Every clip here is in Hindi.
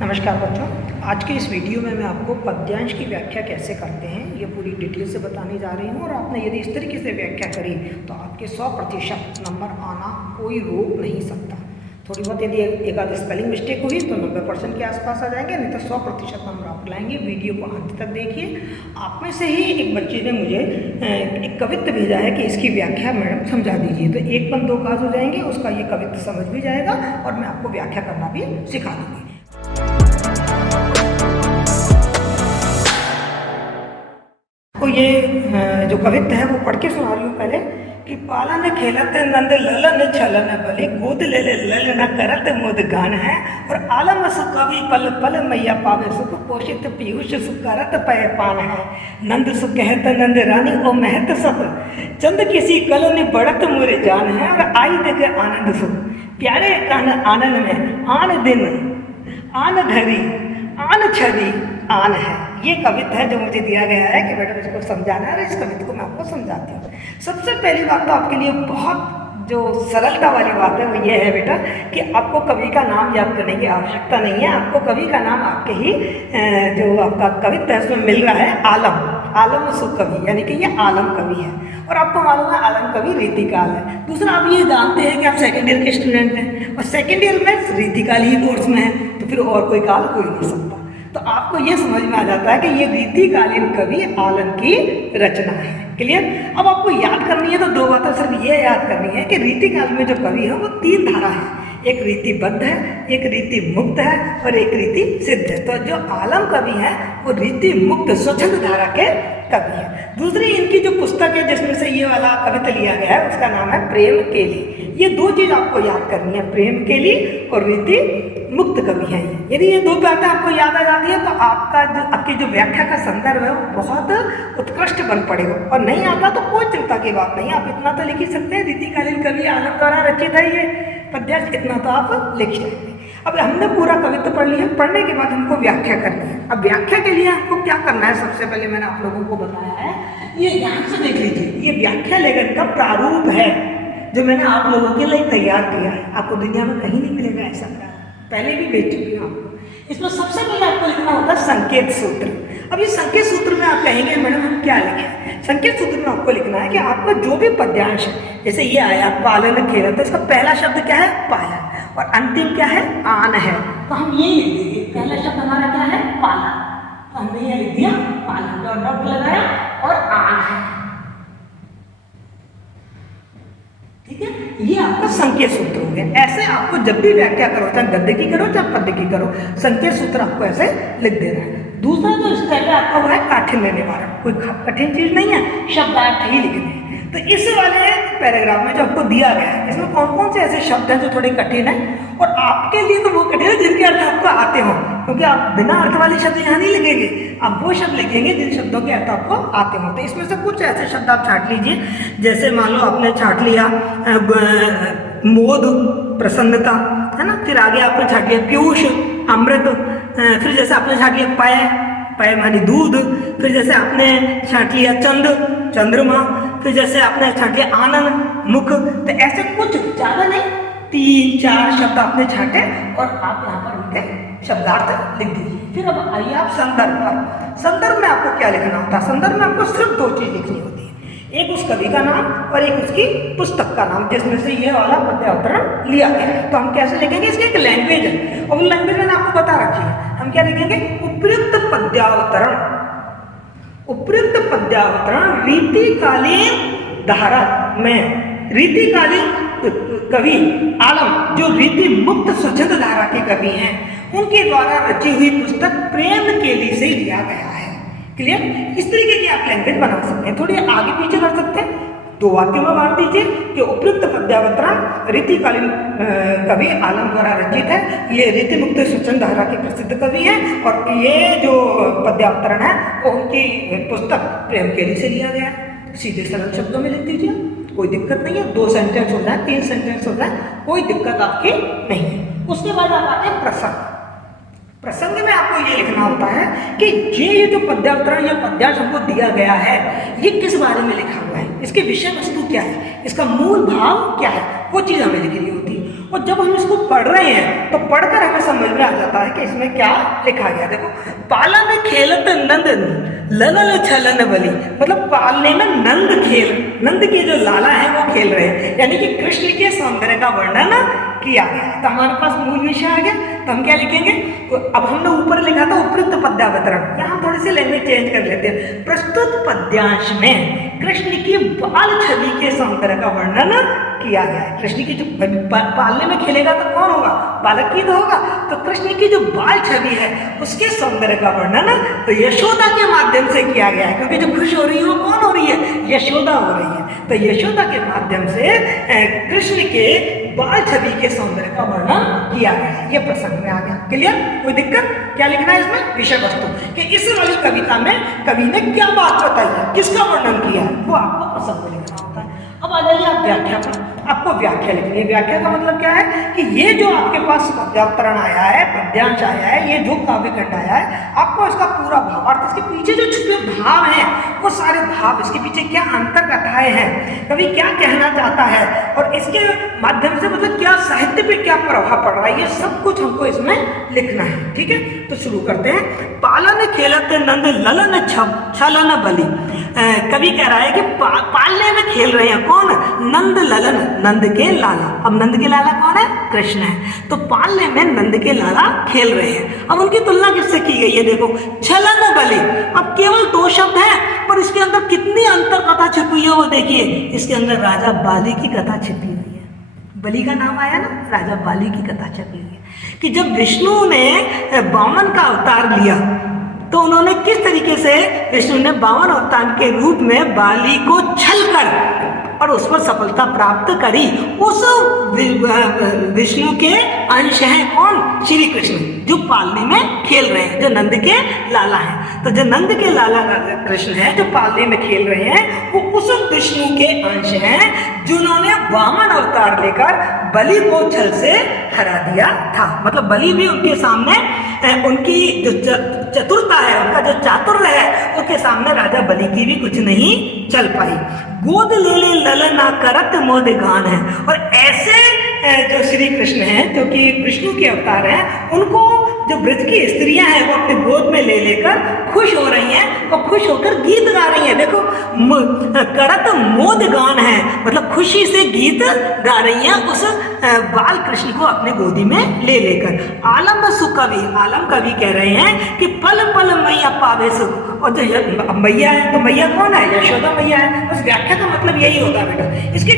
नमस्कार बच्चों, आज के इस वीडियो में मैं आपको पद्यांश की व्याख्या कैसे करते हैं ये पूरी डिटेल से बताने जा रही हूँ। और आपने यदि इस तरीके से व्याख्या करी तो आपके 100% नंबर आना कोई रोक नहीं सकता। थोड़ी बहुत यदि एक आध स्पेलिंग मिस्टेक हुई तो 90% के आसपास आ जाएंगे, नहीं तो 100% नंबर आप लाएंगे। वीडियो को अंत तक देखिए। आप में से ही एक बच्चे ने मुझे एक कवित्व भेजा है कि इसकी व्याख्या मैडम समझा दीजिए, तो एक बन दो काज हो जाएंगे, उसका ये कवित्व समझ भी जाएगा और मैं आपको व्याख्या करना भी सिखा दूँगी। तो ये जो कवित्व है वो पढ़ के सुना रही हूँ पहले कि पालन खेलत नंद ललन छलन बलि गोद ले ले ललन करत मोद गान है। और आलम सुख कवि पल पल मैया पावे सुख पोषित पीयूष सुख करत पय पान है। नंद सुख कहत नंद रानी ओ महत सत चंद किसी कलन बढ़त मुरे जान है। और आई देखे आनंद सुख प्यारे कान आनंद में आन दिन आन घड़ी आन छवि आन है। ये कवित्व है जो मुझे दिया गया है कि बेटा इसको समझाना है और इस कवित्व को मैं आपको समझाती हूँ। सबसे पहली बात तो आपके लिए बहुत जो सरलता वाली बात है वो ये है बेटा कि आपको कवि का नाम याद करने की आवश्यकता नहीं है। आपको कवि का नाम आपके ही जो आपका कवित्व है उसमें मिल रहा है आलम, आलम सुख कवि, यानी कि ये आलम कवि है। और आपको मालूम है आलम कवि रीतिकाल है। दूसरा आप ये जानते हैं कि आप सेकेंड ईयर के स्टूडेंट हैं और सेकेंड ईयर में रीतिकाल ही कोर्स में है, तो फिर और कोई काल हो ही नहीं सकता। तो आपको ये समझ में आ जाता है कि ये रीतिकालीन कवि आलम की रचना है। क्लियर? अब आपको याद करनी है तो दो बातें सिर्फ ये याद करनी है कि रीतिकाल में जो कवि है वो तीन धारा है, एक रीतिबद्ध है, एक रीति मुक्त है और एक रीति सिद्ध है। तो जो आलम कवि है वो रीति मुक्त स्वच्छंद धारा के कवि है। दूसरी इनकी जो पुस्तक है जिसमें से ये वाला कविता लिया गया है उसका नाम है प्रेम केली। ये दो चीज आपको याद करनी है, प्रेम केली और रीति मुक्त कवि है। यदि ये दो बातें आपको याद आ जाती है तो आपकी जो व्याख्या का संदर्भ है वो बहुत उत्कृष्ट बन पड़ेगा। और नहीं आता तो कोई चिंता की बात नहीं, आप इतना तो लिख ही सकते हैं रीतिकालीन कवि आलम द्वारा रचित है ये पद्यांश, इतना तो आप लिख जाएंगे। अब हमने पूरा कवित्व पढ़ लिया, पढ़ने के बाद हमको व्याख्या करनी है। अब व्याख्या के लिए आपको क्या करना है, सबसे पहले मैंने आप लोगों को बताया है, ये ध्यान से देख लीजिए, ये व्याख्या लेखन का प्रारूप है जो मैंने आप लोगों के लिए तैयार किया है। आपको दुनिया में कहीं नहीं मिलेगा ऐसा प्रारूप, पहले भी भेज चुकी हूँ आपको। इसमें सबसे पहले आपको लिखना होता है संकेत सूत्र। अब इस संकेत सूत्र में आप कहेंगे मैडम हम क्या लिखें? संकेत सूत्र में आपको लिखना है कि आपका जो भी पद्यांश है, जैसे ये आया पालन खेला, तो इसका पहला शब्द क्या है? पालन, और अंतिम क्या है? आन है। तो हम ये लिख देंगे, पहला शब्द हमारा क्या है? पालन, तो हमने ये लिख दिया पालन, डॉट लगाया और आन है। ठीक है, ये आपका संकेत सूत्र हो गया। ऐसे आपको जब भी व्याख्या करो, चाहे गद्य की करो चाहे पद्य की करो, संकेत सूत्र आपको ऐसे लिख देना है। दूसरा जो स्टेप है आपका वो है काठिन्य निवारण। कोई कठिन चीज नहीं है, शब्दार्थ ही लिखने हैं। तो इस वाले पैराग्राफ में जो आपको दिया गया है इसमें कौन कौन से ऐसे शब्द हैं जो थोड़े कठिन है, और आपके लिए तो वो कठिन है जिनके अर्थ आपको आते हो, क्योंकि आप बिना अर्थ वाले शब्द यहाँ नहीं लिखेंगे, आप वो शब्द लिखेंगे जिन शब्दों के अर्थ आपको आते हो। तो इसमें से कुछ ऐसे शब्द आप छाट लीजिए, जैसे मान लो आपने छाट लिया मोद, प्रसन्नता, है ना, फिर आगे आपने छाट लिया पीयूष, अमृत, फिर जैसे आपने छाट लिया पय, पय मानी दूध, फिर जैसे आपने छाट लिया चंद, चंद्रमा, फिर जैसे आपने छाट लिया आनंद, मुख। तो ऐसे कुछ ज्यादा नहीं, 3-4 शब्द आपने छाटे और आप यहाँ पर उनके शब्दार्थ लिख दीजिए। फिर अब आइए आप संदर्भ पर। संदर्भ में आपको क्या लिखना होता है? संदर्भ में आपको सिर्फ दो चीज लिखनी होती है, एक उस कवि का नाम और एक उसकी पुस्तक का नाम, जिसमें से ये वाला पद्यावतरण लिया गया है। तो हम कैसे लिखेंगे? इसकी एक लैंग्वेज है और वो लैंग्वेज मैंने आपको बता रखी है। हम क्या लिखेंगे? उपयुक्त पद्यावतरण, उपयुक्त पद्यावतरण रीतिकालीन धारा में, रीतिकालीन कवि आलम जो रीति मुक्त स्वच्छंद धारा के कवि हैं उनके द्वारा रची हुई पुस्तक प्रेम केली से लिया गया है। क्लियर? इस तरीके की आप लैंग्वेज बना सकते हैं। थोड़ी आगे पीछे कर सकते हैं, 2 वाक्यों में बांट दीजिए कि उपयुक्त पद्यावतरण रीतिकालीन कवि आलम द्वारा रचित है, ये रीति मुक्त स्वच्छंद धारा के प्रसिद्ध कवि हैं, और ये जो पद्यावतरण है वो उनकी पुस्तक प्रेम केली से लिया गया। सीधे सरल शब्दों में लिख दीजिए, कोई दिक्कत नहीं है। 2 सेंटेंस हो जाए, 3 सेंटेंस हो जाए, कोई दिक्कत आपकी नहीं है। उसके बाद आप आते हैं प्रसंग। प्रसंग में आपको ये लिखना होता है कि ये जो पद्यावतरण या पद्यांश हमको दिया गया है ये किस बारे में लिखा हुआ है, इसके विषय वस्तु क्या है, इसका मूल भाव क्या है, वो चीज़ हमें लिखनी होती है। और जब हम इसको पढ़ रहे हैं तो पढ़कर हमें समझ में आ जाता है कि इसमें क्या लिखा गया। देखो, पाला में खेलत नंद ललन छलन बली, मतलब पालने में नंद खेल, नंद के जो लाला है वो खेल रहे हैं, यानी कि कृष्ण के सौंदर्य का वर्णन किया गया। तो हमारे पास मूल विषय आ गया, तो हम क्या लिखेंगे? अब हमने ऊपर लिखा था उपयुक्त पद्यावतरण, यहाँ थोड़ी सी लैंग्वेज चेंज कर लेते हैं। प्रस्तुत पद्यांश में कृष्ण की बाल छवि के सौंदर्य का वर्णन किया गया है। कृष्ण की जो पालने में खेलेगा तो कौन होगा? बालक ही तो होगा। तो कृष्ण की जो बाल छवि है उसके सौंदर्य का वर्णन तो यशोदा के माध्यम से किया गया है, क्योंकि जो खुश हो रही है वो कौन हो रही है? यशोदा हो रही है। तो यशोदा के माध्यम से कृष्ण के बाल छवि के सौंदर्य का वर्णन किया गया है। ये प्रसंग में आ गया। क्लियर? कोई दिक्कत? क्या लिखना है इसमें? विषय वस्तु कि इस वाली कविता में कवि ने क्या बात बताई है, किसका वर्णन किया है, वो आपको प्रसंग में लिखना होता है। अब आ जाइए आप व्याख्या पर। आपको व्याख्या लिखनी है। व्याख्या का मतलब क्या है कि ये जो आपके पास पद्यावतरण आया है, पद्यांश आया है, ये जो काव्य खंड आया है, आपको इसका पूरा भावार्थ, इसके पीछे जो छुपे भाव हैं वो सारे भाव, इसके पीछे क्या अंतर कथाएं हैं, कवि क्या कहना चाहता है और इसके माध्यम से मतलब क्या साहित्य पे क्या प्रभाव पड़ रहा है, ये सब कुछ हमको इसमें लिखना है। ठीक है, तो शुरू करते हैं। पालन खेलत नंद ललन छलन बली। कवि कह रहा है कि पालने में खेल रहे हैं कौन? नंद ललन, नंद के लाला। अब नंद के लाला कौन है? कृष्ण है। तो पालने में नंद के लाला खेल रहे हैं। अब उनकी तुलना किससे की गई है? देखो, छलन बली। अब केवल दो शब्द हैं पर इसके अंदर कितनी अंतर कथा छिपी हुई है वो देखिए। इसके अंदर राजा बाली की कथा छिपी हुई है। बलि का नाम आया ना, राजा बाली की कथा छिपी हुई है कि जब विष्णु ने वामन का अवतार लिया तो उन्होंने किस तरीके से विष्णु ने वामन अवतार के रूप में बाली को छल कर और उस पर सफलता प्राप्त करी। उस विष्णु के अंश हैं कौन? श्री कृष्ण, जो पालने में खेल रहे हैं, जो नंद के लाला हैं। तो जो नंद के लाला कृष्ण है जो पालने में खेल रहे हैं, वो उस विष्णु के अंश हैं जिन्होंने वामन अवतार लेकर बलि को छल से हरा दिया था। मतलब बलि भी उनके सामने, उनकी जो चतुरता है, उनका जो चातुर्य है, उसके सामने राजा बलि की भी कुछ नहीं चल पाई। गोद ले ले ललना करत मोद गान है। और ऐसे जो श्री कृष्ण हैं, जो कि विष्णु के अवतार हैं, उनको जो ब्रज की स्त्रियां हैं वो अपने गोद में ले लेकर खुश हो रही हैं और खुश होकर गीत गा रही हैं। देखो, करत मोद गान है, मतलब खुशी से गीत गा रही हैं उस बाल कृष्ण को अपने गोदी में ले लेकर। आलम सुकवि, आलम कवि कह रहे हैं कि पल पल मैया पावे सुख। और जो मैया है तो मैया कौन है? यशोदा मैया है। उस व्याख्या का मतलब यही होता है बेटा। इसके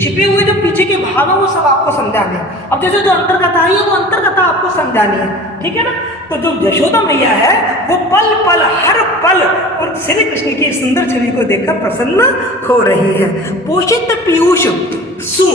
छिपे हुए जो पीछे के भाव है वो सब आपको समझाने हैं। अब जैसे जो अंतर्कथा है वो अंतर्कथा आपको समझानी है, ठीक है ना। तो जो यशोदा मैया है वो पल पल हर पल और श्री कृष्ण की सुंदर छवि को देखकर प्रसन्न हो रही है। पोषित पीयूष सु,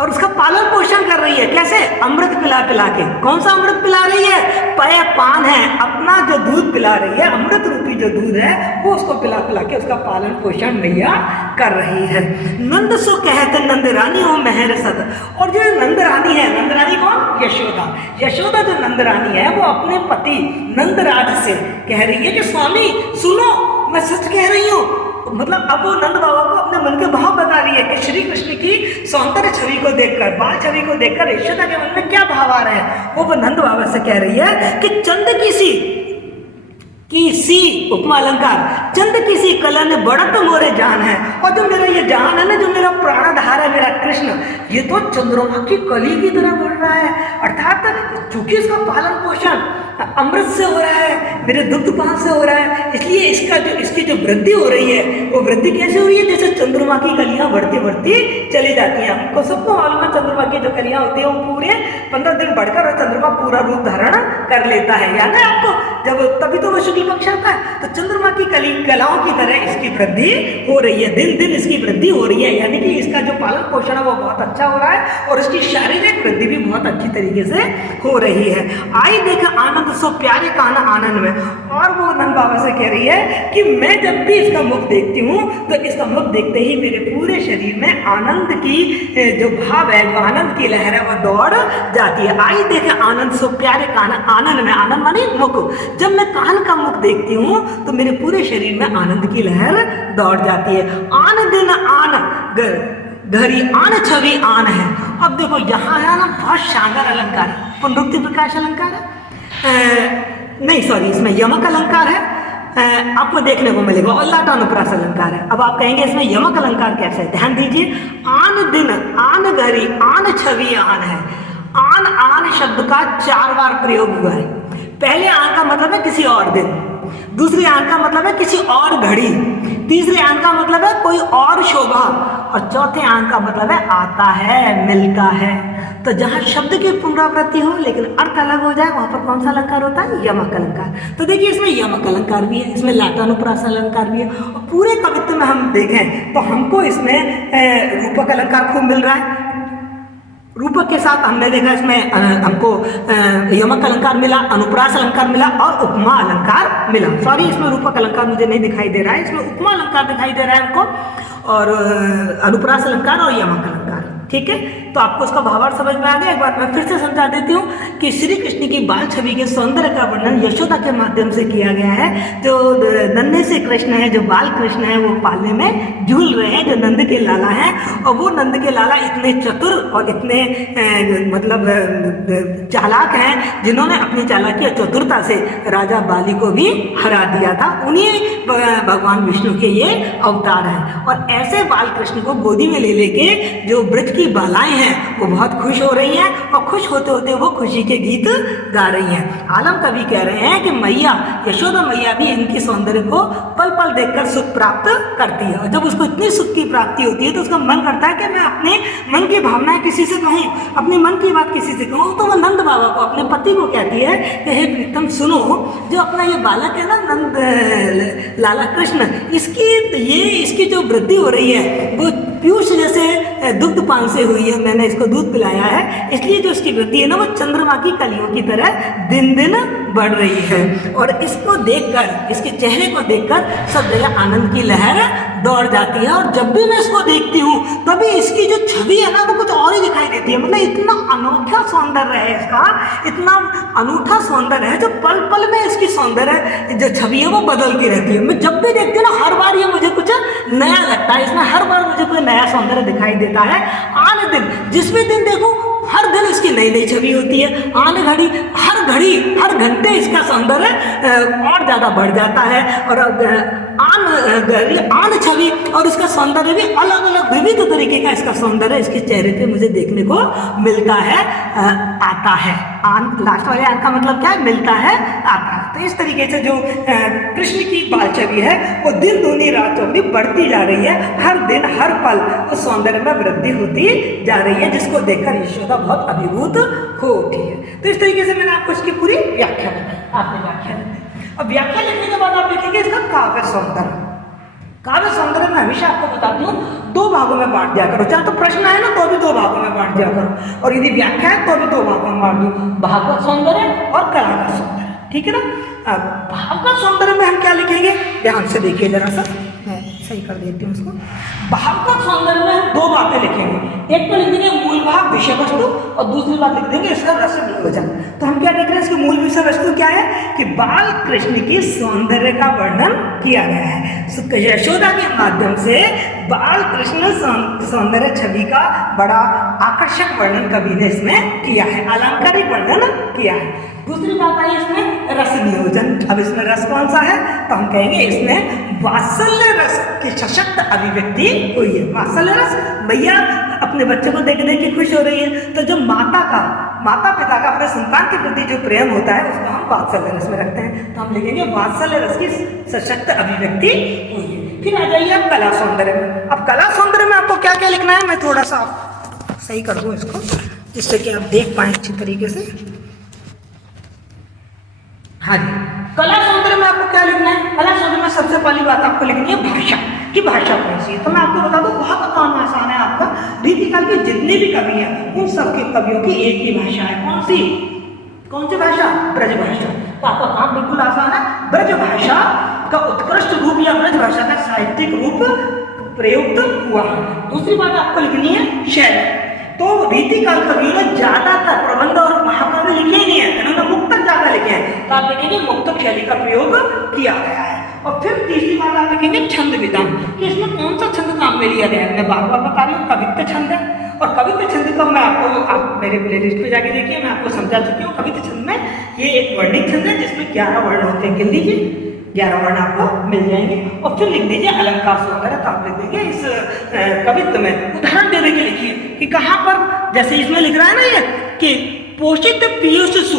और उसका पालन पोषण कर रही है। कैसे? अमृत पिला पिला के। कौन सा अमृत पिला रही है? पय पान है, अपना जो दूध पिला रही है, अमृत रूपी जो दूध है वो उसको पिला पिला के उसका पालन पोषण मैया कर रही है। नंद सो कहते नंद रानी हो मेहर सद। और जो नंद रानी है, नंद रानी कौन? यशोदा। यशोदा जो नंद रानी है वो अपने पति नंदराज से कह रही है कि स्वामी सुनो, मैं सच कह रही हूँ। मतलब अब वो नंद बाबा को अपने मन के भाव बता रही है कि श्री कृष्ण की सौंदर्य छवि को देखकर, बाल छवि को देखकर यशोदा के मन में क्या भाव आ रहे हैं, वो नंद बाबा से कह रही है कि चंद किसी उपमा अलंकार, चंद किसी कलन बढ़त मोरे जान है। और जो मेरा ये जान है ना, जो मेरा प्राणधार है, मेरा कृष्ण, ये तो चंद्रमा की कली की तरह बढ़ रहा है। अर्थात चूंकि इसका पालन पोषण अमृत से हो रहा है, मेरे दुग्धपान से हो रहा है, इसलिए इसकी जो वृद्धि हो रही है वो वृद्धि कैसे हो रही है? जैसे चंद्रमा की कलियां बढ़ती बढ़ती चली जाती हैं। हमको सबको मालूम है चंद्रमा की जो कलियां होती है वो पूरे 15 दिन बढ़कर और चंद्रमा पूरा रूप धारण कर लेता है। याद है आपको? जब तभी तो वो शुक्ल पक्ष आता है। तो चंद्रमा की कलाओं की तरह इसकी वृद्धि हो रही है, दिन दिन इसकी वृद्धि हो रही है। यानी कि इसका जो पालन पोषण है वो बहुत अच्छा हो रहा है और इसकी शारीरिक वृद्धि भी बहुत अच्छी तरीके से हो रही है। आई देख आनंद सो प्यारे कान आनंद में। और वो नंद बाबा से कह रही है कि मैं जब भी इसका मुख देखती हूँ तो इसका मुख देखते ही मेरे पूरे शरीर में आनंद की जो भाव है, वो आनंद की लहर है, वो दौड़ जाती है। आई देख आनंद सो प्यारे कान आनंद में। आनंद माने मुख। जब मैं कान का मुख देखती हूँ तो मेरे पूरे शरीर में आनंद की लहर दौड़ जाती है। आन दिन आन घड़ी आन छवि आन है। अब देखो यहाँ है ना बहुत शानदार अलंकार है, पुनरुक्ति प्रकाश अलंकार है, नहीं सॉरी इसमें यमक अलंकार है, आपको देखने को मिलेगा, और लाटानुप्रास अलंकार है। अब आप कहेंगे इसमें यमक अलंकार कैसे है, ध्यान दीजिए। आन दिन आन घड़ी आन छवि आन है। आन आन शब्द का 4 बार प्रयोग हुआ है। पहले आन का मतलब है किसी और दिन, दूसरे आन का मतलब है किसी और घड़ी, तीसरे आन का मतलब है कोई और शोभा, और चौथे आन का मतलब है आता है, मिलता है। तो जहाँ शब्द की पुनरावृत्ति हो लेकिन अर्थ अलग हो जाए वहां पर कौन सा अलंकार होता है, यमक अलंकार। तो देखिए इसमें यमक अलंकार भी है, इसमें लाटानुप्रास अलंकार भी है, और पूरे कवित्व में हम देखें तो हमको इसमें रूपक अलंकार खूब मिल रहा है। रूपक के साथ हमने देखा इसमें हमको यमक अलंकार मिला, अनुप्रास अलंकार मिला और उपमा अलंकार मिला। सॉरी इसमें रूपक अलंकार मुझे नहीं दिखाई दे रहा है, इसमें उपमा अलंकार दिखाई दे रहा है हमको, और अनुप्रास अलंकार और यमक अलंकार। ठीक है, तो आपको उसका भावार्थ समझ में आ गया। एक बार मैं फिर से समझा देती हूँ कि श्री कृष्ण की बाल छवि के सौंदर्य का वर्णन यशोदा के माध्यम से किया गया है। जो नन्हे से कृष्ण है, जो बाल कृष्ण है, वो पालने में झूल रहे हैं, जो नंद के लाला हैं, और वो नंद के लाला इतने चतुर और इतने मतलब चालाक हैं जिन्होंने अपनी चालाकी और चतुरता से राजा बाली को भी हरा दिया था। उन्हीं भगवान विष्णु के ये अवतार हैं, और ऐसे बाल कृष्ण को गोदी में ले लेके जो ब्रज की बालाएं हैं वो बहुत खुश हो रही हैं, और खुश होते होते वो खुशी के गीत गा रही हैं। आलम कवि कह रहे हैं कि मैया यशोदा मैया भी इनके सौंदर्य को पल पल देखकर सुख प्राप्त करती है, और जब उसको इतनी सुख की प्राप्ति होती है तो उसका मन करता है कि मैं अपने मन की भावनाएं किसी से कहूँ, अपने मन की बात किसी से कहूँ। तो वो नंद बाबा को, अपने पति को कहती है कि हे प्रीतम सुनो, जो अपना ये बालक है ना नंद लाला कृष्ण, इसकी जो वृद्धि हो रही है वो पीयूष जैसे दुग्ध पान से हुई है, मैंने इसको दूध पिलाया है, इसलिए जो इसकी वृद्धि है ना वो चंद्रमा की कलियों की तरह दिन दिन बढ़ रही है। और इसको देखकर, इसके चेहरे को देखकर सब जगह आनंद की लहर दौड़ जाती है, और जब भी मैं इसको देखती हूँ तभी इसकी जो छवि है ना वो कुछ और ही दिखाई देती है। मतलब इतना अनोखा सौंदर्य है इसका, इतना अनूठा सौंदर्य है, जो पल पल में इसकी सौंदर्य जो छवि है वो बदलती रहती है। मैं जब भी देखती हूँ ना हर बार ये मुझे कुछ नया लगता है, इसमें हर बार मुझे कोई नया सौंदर्य दिखाई देता है। आन दिन जिस भी दिन देखूं हर दिन इसकी नई नई छवि होती है। आन घड़ी हर घंटे इसका सौंदर्य और ज़्यादा बढ़ जाता है, और आन छवि और इसका सौंदर्य भी अलग अलग विविध तरीके का इसका सौंदर्य इसके चेहरे पे मुझे देखने को मिलता है, आता है। आन लास्ट वाले आन का मतलब क्या है, मिलता है, आता है। तो इस तरीके से जो कृष्ण की बाल छवि है वो दिन दूनी रात चौगुनी बढ़ती जा रही है, हर दिन हर पल उस सौंदर्य में वृद्धि होती जा रही है, जिसको देखकर यशोदा बहुत अभिभूत हो उठी है। तो इस तरीके से मैंने आपको इसकी पूरी व्याख्या बताई, आपने व्याख्या लिखी। अब व्याख्या लिखने के बाद आप लिखेंगे इसका काव्य सौंदर्य। काव्य सौंदर्य में हमेशा आपको बताती हूँ 2 भागों में बांट दिया करो, चाहे तो प्रश्न है ना तो भी 2 भागों में बांट दिया करो, और यदि व्याख्या है तो भी 2 भागों में बांट दो, भागवत सौंदर्य और कलागत सौंदर्य। ठीक है ना। अब भागवत सौंदर्य में हम क्या लिखेंगे, ध्यान से देखिए जरा सा, मैं सही कर देती हूँ उसको। भागवत सौंदर्य में हम 2 बातें लिखेंगे, एक तो लिख देंगे मूल भाग विषय वस्तु, और दूसरी बात लिख देंगे इसका रस नियोजन। तो हम क्या देख रहे हैं, इसकी मूल विषय वस्तु क्या है कि बाल कृष्ण की सौंदर्य का वर्णन किया गया है। यशोदा के माध्यम से बाल कृष्ण सौंदर्य छवि का बड़ा आकर्षक वर्णन कवि ने इसमें किया है, अलंकारिक वर्णन किया है। दूसरी बात आई इसमें रस नियोजन। अब इसमें रस कौन सा है, तो हम कहेंगे इसमें वात्सल्य रस की सशक्त अभिव्यक्ति हुई है। वात्सल्य रस, भैया अपने बच्चे को देख देख के खुश हो रही है, तो जो माता पिता का अपने संतान के प्रति जो प्रेम होता है उसको हम वात्सल्य रस में रखते हैं। तो हम लिखेंगे वात्सल्य रस की सशक्त अभिव्यक्ति हुई है। फिर आ जाइए अब कला सौंदर्य में। अब कला सौंदर्य में आपको क्या क्या लिखना है, मैं थोड़ा सा सही कर दूं इसको जिससे कि आप देख पाए अच्छी तरीके से। हाँ जी, कला सौंदर्य में आपको क्या लिखना है, कला सौंदर्य में सबसे पहली बात आपको लिखनी है भाषा की, भाषा कौन सी है। तो मैं आपको बता दूं बहुत काम आसान है आपका। रीतिकाल के जितने भी कवि हैं उन सबके कवियों की एक ही भाषा है, कौन सी भाषा, ब्रज भाषा। तो आपका काम बिल्कुल आसान है, ब्रज भाषा का उत्कृष्ट रूप या ब्रज भाषा का साहित्यिक रूप प्रयुक्त हुआ है। दूसरी बात आपको लिखनी है शैली। तो रीतिकाल कवियों ने ज्यादातर प्रबंध और महाकाव्य लिखे ही नहीं है, उन्होंने मुक्तक ज्यादा लिखे हैं, तो आप लिखेंगे मुक्तक शैली का प्रयोग किया गया है। और फिर तीसरी बात आप लिखेंगे छंद विधान, कि इसमें कौन सा छंद काम में लिया गया है। मैं बार बार बता रही हूँ कवित्व छंद है, और कवित्व छंद का मैं आपको, आप मेरे प्लेलिस्ट पे जाके देखिए, मैं आपको समझा चुकी हूँ। कवित्व छंद में ये एक वर्णिक छंद है जिसमें 11 वर्ण होते हैं, गिन लीजिए 11 वर्ण आपको मिल जाएंगे। और फिर लिख दीजिए अलंकार सौंदर्य, तो आप लिख देंगे इस कवित्व में उदाहरण दे के लिखिए कि कहाँ पर, जैसे इसमें लिख रहा है ना ये कि पोषित पीयूष सु,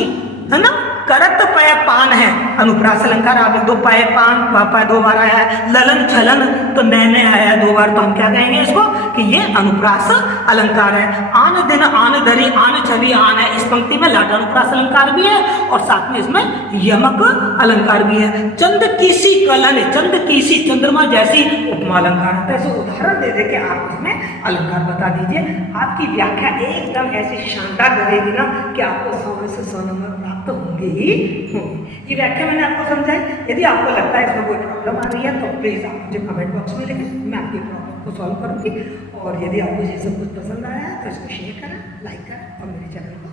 है ना, करत पय पान है, अनुप्रास अलंकार आप लिख दो, पय पान पापा 2 बार आया है, ललन छलन तो नैने आया 2 बार, तो हम क्या कहेंगे इसको कि ये अनुप्रास अलंकार है। आन दिन आन धरी आन छवि आन है, इस पंक्ति में लाट अनुप्रास अलंकार भी है और साथ में इसमें यमक अलंकार भी है। चंद कीसी कलन, चंद कीसी चंद्रमा जैसी उपमा अलंकार है। ऐसे उदाहरण दे दे के आप इसमें अलंकार बता दीजिए, आपकी व्याख्या एकदम ऐसी शानदार रहेगी ना कि आपको 100 में से 100 नंबर प्राप्त होंगे ही होंगे। ये व्याख्या मैंने आपको समझाई। यदि आपको लगता है इसमें कोई प्रॉब्लम आ रही है तो प्लीज़ आप मुझे कमेंट बॉक्स में लिखें, मैं आपकी प्रॉब्लम को सॉल्व करूँगी। और यदि आपको ये सब कुछ पसंद आया है तो इसको शेयर करें, लाइक करें और मेरे चैनल को